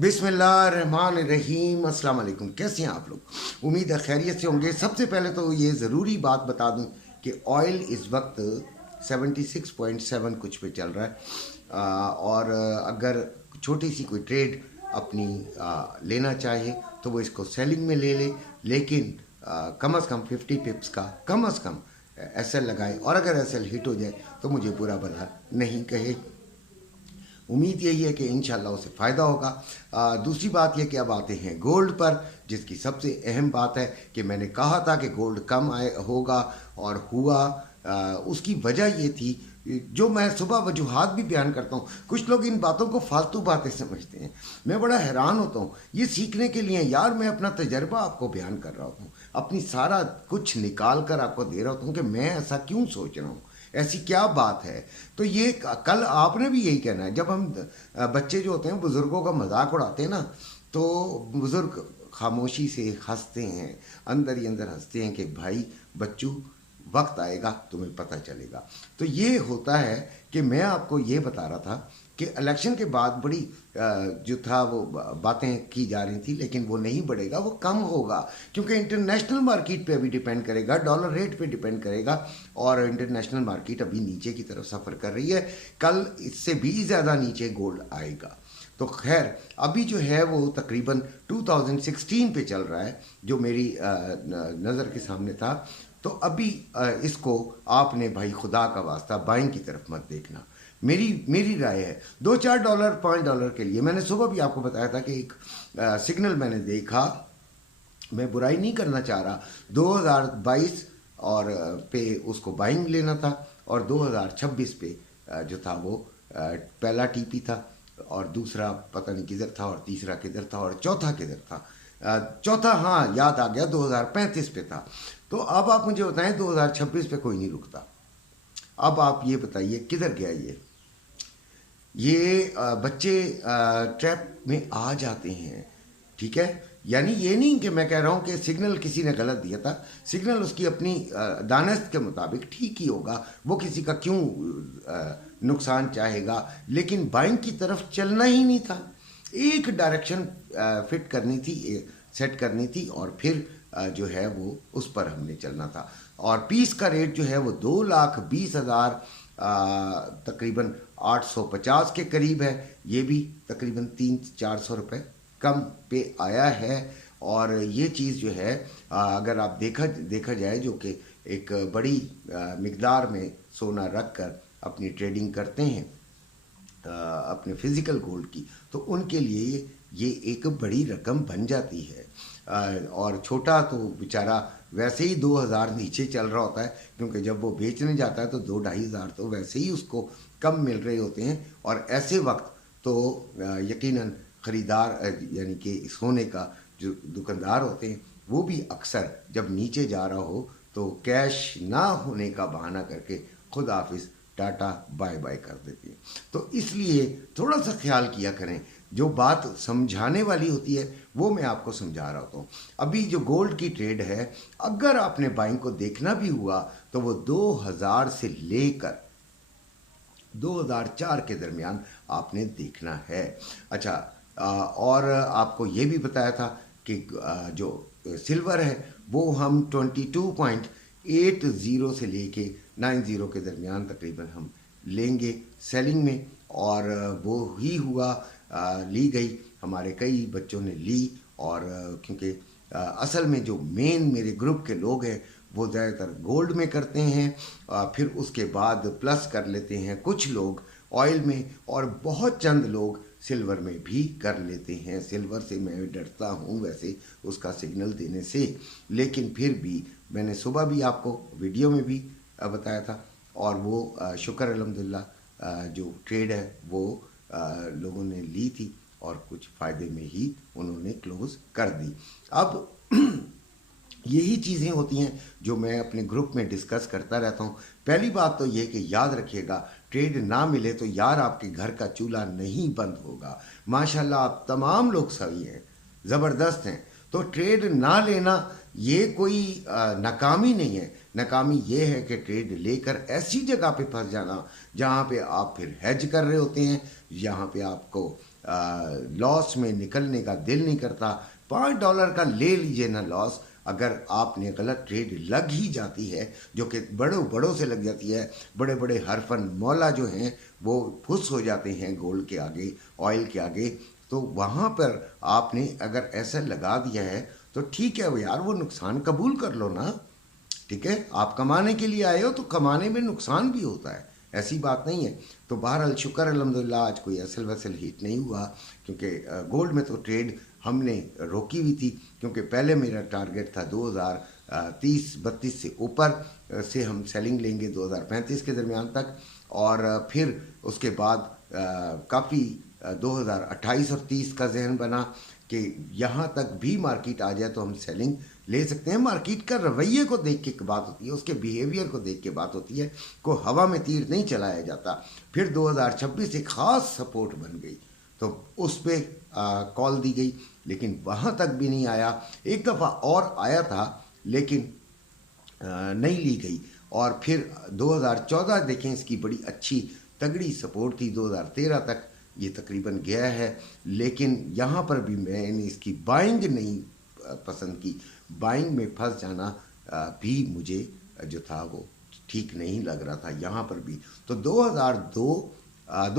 बिस्मिल्लाहिर्रहमानिर्रहीम। अस्सलाम वालेकुम। कैसे हैं आप लोग? उम्मीद है खैरियत से होंगे। सबसे पहले तो ये ज़रूरी बात बता दूं कि ऑयल इस वक्त 76.7 कुछ पे चल रहा है। और अगर छोटी सी कोई ट्रेड अपनी लेना चाहे तो वो इसको सेलिंग में ले ले, लेकिन कम अज़ कम 50 पिप्स का कम अज़ कम एसएल लगाए, और अगर एसएल हिट हो जाए तो मुझे बुरा भला नहीं कहे। उम्मीद यही है कि इंशाल्लाह उसे फ़ायदा होगा। दूसरी बात यह कि अब आते हैं गोल्ड पर, जिसकी सबसे अहम बात है कि मैंने कहा था कि गोल्ड कम आए होगा और हुआ। उसकी वजह ये थी, जो मैं सुबह वजूहात भी बयान करता हूँ, कुछ लोग इन बातों को फालतू बातें समझते हैं। मैं बड़ा हैरान होता हूँ। ये सीखने के लिए यार, मैं अपना तजर्बा आपको बयान कर रहा होता हूँ, अपनी सारा कुछ निकाल कर आपको दे रहा होता हूँ कि मैं ऐसा क्यों सोच रहा हूँ, ऐसी क्या बात है। तो ये कल आपने भी यही कहना है। जब हम बच्चे जो होते हैं बुज़ुर्गों का मजाक उड़ाते हैं ना, तो बुज़ुर्ग खामोशी से हंसते हैं, अंदर ही अंदर हंसते हैं कि भाई बच्चू, वक्त आएगा तुम्हें पता चलेगा। तो ये होता है कि मैं आपको ये बता रहा था कि इलेक्शन के बाद बड़ी जो था वो बातें की जा रही थी, लेकिन वो नहीं बढ़ेगा, वो कम होगा, क्योंकि इंटरनेशनल मार्केट पे अभी डिपेंड करेगा, डॉलर रेट पे डिपेंड करेगा। और इंटरनेशनल मार्केट अभी नीचे की तरफ सफ़र कर रही है। कल इससे भी ज़्यादा नीचे गोल्ड आएगा। तो खैर, अभी जो है वो तकरीबन 2016 पे चल रहा है, जो मेरी नज़र के सामने था। तो अभी इसको आपने भाई खुदा का वास्ता बाइंग की तरफ मत देखना। मेरी राय है, $2-4 $5 के लिए, मैंने सुबह भी आपको बताया था कि एक सिग्नल मैंने देखा, मैं बुराई नहीं करना चाह रहा। 2022 और पे उसको बाइंग लेना था, और 2026 पे जो था वो पहला टीपी था, और दूसरा पता नहीं किधर था, और तीसरा किधर था, और चौथा किधर था। चौथा, हाँ याद आ गया, 2035 पे था। तो अब आप मुझे बताएं, 2026 पे कोई नहीं रुकता। अब आप ये बताइए किधर गया ये बच्चे ट्रैप में आ जाते हैं। ठीक है, यानी ये नहीं कि मैं कह रहा हूँ कि सिग्नल किसी ने गलत दिया था। सिग्नल उसकी अपनी दानस्त के मुताबिक ठीक ही होगा, वो किसी का क्यों नुकसान चाहेगा, लेकिन बाइंग की तरफ चलना ही नहीं था। एक डायरेक्शन फिट करनी थी, सेट करनी थी, और फिर जो है वो उस पर हमने चलना था। और पीस का रेट जो है वो 2,20,000 तकरीबन 850 के करीब है। ये भी तकरीबन 300-400 रुपये कम पे आया है। और ये चीज़ जो है, अगर आप देखा जाए, जो कि एक बड़ी मिकदार में सोना रख कर अपनी ट्रेडिंग करते हैं अपने फिज़िकल गोल्ड की, तो उनके लिए ये एक बड़ी रकम बन जाती है। और छोटा तो बेचारा वैसे ही 2,000 नीचे चल रहा होता है, क्योंकि जब वो बेचने जाता है तो 2-2,500 तो वैसे ही उसको कम मिल रहे होते हैं। और ऐसे वक्त तो यकीनन ख़रीदार, यानी कि सोने का जो दुकानदार होते हैं, वो भी अक्सर जब नीचे जा रहा हो तो कैश ना होने का बहाना करके खुद हाफिज़ टाटा बाय बाय कर देती है। तो इसलिए थोड़ा सा ख्याल किया करें। जो बात समझाने वाली होती है वो मैं आपको समझा रहा होता हूँ। अभी जो गोल्ड की ट्रेड है, अगर आपने बाइंग को देखना भी हुआ तो वो 2000 से लेकर 2004 के दरमियान आपने देखना है। अच्छा, और आपको ये भी बताया था कि जो सिल्वर है वो हम 22.80 से लेके 90 के दरमियान तकरीबन हम लेंगे सेलिंग में। और वो ही हुआ, ली गई, हमारे कई बच्चों ने ली। और क्योंकि असल में जो मेन मेरे ग्रुप के लोग हैं वो ज़्यादातर गोल्ड में करते हैं, फिर उसके बाद प्लस कर लेते हैं कुछ लोग ऑयल में, और बहुत चंद लोग सिल्वर में भी कर लेते हैं। सिल्वर से मैं डरता हूँ वैसे उसका सिग्नल देने से, लेकिन फिर भी मैंने सुबह भी आपको वीडियो में भी बताया था। और वो शुक्र अल्हम्दुलिल्लाह जो ट्रेड है वो लोगों ने ली थी, और कुछ फ़ायदे में ही उन्होंने क्लोज़ कर दी। अब यही चीज़ें होती हैं जो मैं अपने ग्रुप में डिस्कस करता रहता हूँ। पहली बात तो ये कि याद रखिएगा, ट्रेड ना मिले तो यार आपके घर का चूल्हा नहीं बंद होगा। माशाल्लाह आप तमाम लोग सही हैं, ज़बरदस्त हैं। तो ट्रेड ना लेना ये कोई नाकामी नहीं है। नाकामी ये है कि ट्रेड लेकर ऐसी जगह पे फंस जाना जहाँ पे आप फिर हेज कर रहे होते हैं, जहाँ पे आपको लॉस में निकलने का दिल नहीं करता। $5 का ले लीजिए ना लॉस, अगर आपने गलत ट्रेड लग ही जाती है, जो कि बड़ों से लग जाती है, बड़े बड़े हरफन मौला जो हैं वो फुस हो जाते हैं गोल्ड के आगे, ऑयल के आगे, तो वहाँ पर आपने अगर ऐसा लगा दिया है तो ठीक है वो यार, वो नुकसान कबूल कर लो ना। ठीक है, आप कमाने के लिए आए हो तो कमाने में नुकसान भी होता है, ऐसी बात नहीं है। तो बहरहाल शुक्र अल्हम्दुलिल्लाह आज कोई असल वसल हिट नहीं हुआ, क्योंकि गोल्ड में तो ट्रेड हमने रोकी हुई थी, क्योंकि पहले मेरा टारगेट था 2030-32 से ऊपर से हम सेलिंग लेंगे 2035 के दरमियान तक, और फिर उसके बाद काफ़ी 2028 और 30 का जहन बना कि यहाँ तक भी मार्केट आ जाए तो हम सेलिंग ले सकते हैं। मार्केट का रवैये को देख के बात होती है, उसके बिहेवियर को देख के बात होती है, को हवा में तीर नहीं चलाया जाता। फिर 2026 एक ख़ास सपोर्ट बन गई तो उस पर कॉल दी गई, लेकिन वहाँ तक भी नहीं आया। एक दफ़ा और आया था लेकिन नहीं ली गई, और फिर 2014 देखें, इसकी बड़ी अच्छी तगड़ी सपोर्ट थी 2013 तक, ये तकरीबन गया है, लेकिन यहाँ पर भी मैंने इसकी बाइंग नहीं पसंद की। बाइंग में फंस जाना भी मुझे जो था वो ठीक नहीं लग रहा था यहाँ पर भी। तो 2000 और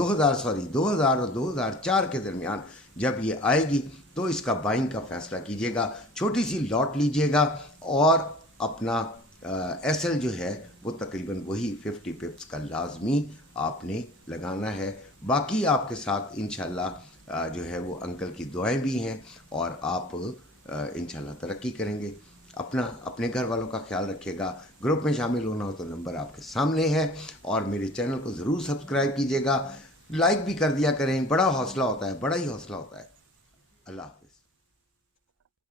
2004 के दरमियान जब ये आएगी तो इसका बाइंग का फैसला कीजिएगा, छोटी सी लॉट लीजिएगा, और अपना एसएल जो है वो तकरीबन वही 50 पिप्स का लाजमी आपने लगाना है। बाकी आपके साथ इंशाल्लाह जो है वो अंकल की दुआएं भी हैं, और आप इंशाल्लाह तरक्की करेंगे। अपने घर वालों का ख्याल रखिएगा। ग्रुप में शामिल होना हो तो नंबर आपके सामने है, और मेरे चैनल को ज़रूर सब्सक्राइब कीजिएगा, लाइक भी कर दिया करें, बड़ा हौसला होता है, बड़ा ही हौसला होता है। अल्लाह हाफ़िज़।